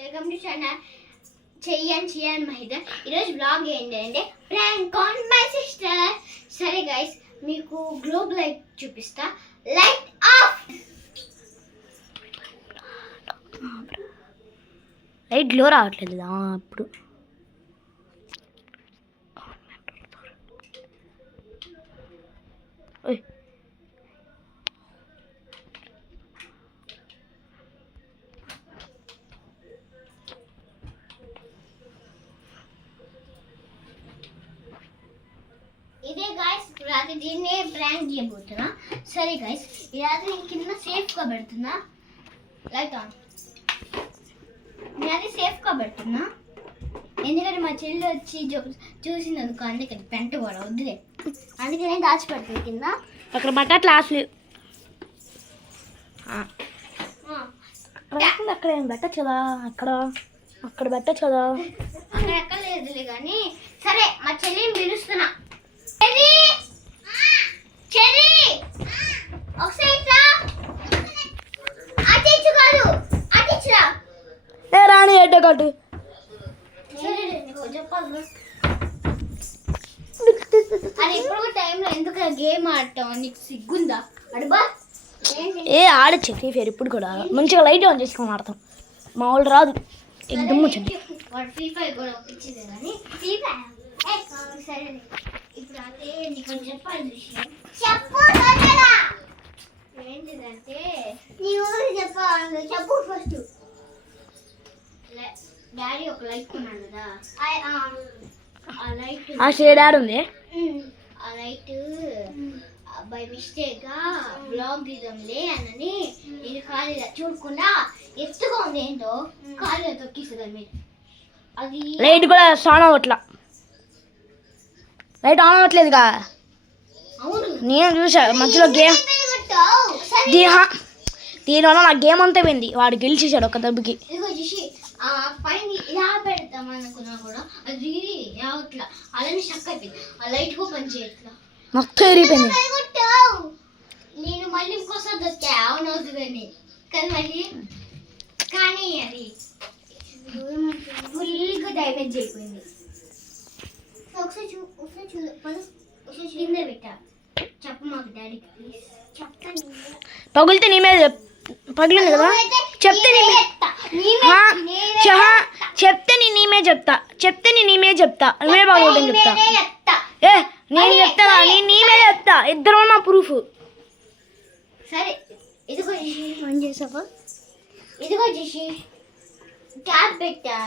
Welcome to channel చెయ్యన్ మహిద. ఈరోజు బ్లాగ్ ఏంటంటే ప్రాంక్ ఆన్ మై సిస్టర్. సరే గైస్, మీకు గ్లోబ్ లైట్ చూపిస్తా. Light off. లైట్ గ్లో రావట్లేదు ఇప్పుడు. ఇదే గైస్, రాత్రి దీన్నే ప్రాంక్ చేయబోతున్నా. సరే గైస్, ఈ రాత్రి నేను కింద సేఫ్గా పెడుతున్నా. Light on. నేను అది సేఫ్గా పెడుతున్నా ఎందుకంటే మా చెల్లి వచ్చి చూసింది అనుకో, అందుకని పెంట కూడా వద్దులే, అందుకనే దాచిపెడుతుంది కింద. అక్కడ బట్టట్లు ఆశలు అక్కడ ఏం పెట్టచ్చు కదా, అక్కడ పెట్టచ్చు కదా. అక్కడ ఎక్కలేదులే కానీ. సరే, మా చెల్లిని పిలుస్తున్నా. రాని ఎడ్డ కట్టు అది ఎప్పుడు టైంలో ఎందుకు గేమ్ ఆడటం, నీకు సిగ్గుందా? అడుబా ఆడచ్చు ఫ్రీ ఫైర్ ఇప్పుడు కూడా మంచిగా లైట్ ఆన్ చేసుకొని ఆడతాం. మా వాళ్ళు రాదు ఎగ్దమ్ ఫ్రీ ఫైర్ కూడా ఇచ్చింది కానీ ఫ్రీ ఫైర్. సరే, ఇప్పుడు అదే నీకు చెప్పాలి విషయం. చెప్పు ఏంటిదంటే చెప్పు ఫస్ట్. డాడీ ఒక లైట్ కొన్నాను కదా, ఆ లైట్ ఆ షేడ్ ఆడ ఉంది. ఆ లైట్ బై మిస్టేక్ గా బ్లాగ్ తీద్దాంలే అని నేను ఖాళీగా చూడకుండా ఎత్తుగా ఉంది, ఏంటో ఖాళీగా తొక్కిస్తుంది మీరు. అది లైట్ కూడా ఆన్ అవ్వట్లా, లైట్ ఆన్ అవ్వట్లేదుగా. అవును, నేను చూసా మధ్యలో గేమ్. దీనివల్ల నా గేమ్ అంతా పోయింది. వాడు గెలిచేసాడు ఒక దెబ్బకి. ఇదిగో చూసి ఆ పైన ఇలా పెడతాం అనుకున్నా కూడా అది రావట్లా, అలానే స్టక్ అయిపోయింది. ఆ లైట్ కూడా పని చేయట్లా, మొత్తం ఎరిగిపోయింది. నేను మళ్ళీ ఇంకోసారి దొక్కా అవునవుతుందని, కానీ మళ్ళీ కానీ అది ఫుల్గా డ్యామేజ్ అయిపోయింది. ఒకసారి కింద పెట్టా. చెప్పు మాకు డాడీకి ప్లీజ్. చెప్తాను, పగిలితే నీ మీద పగిలింది కదా, చెప్తే నీ నీ మీద చెప్తా నువ్వే బాగుంటుంది చెప్తా. నేను చెప్తా, నేను నీ మీద చెప్తా. ఇద్దరు నా ప్రూఫ్. సరే, ఇదిగో చేసావా, ఇదిగో చేసి ట్యాబ్ పెట్టా.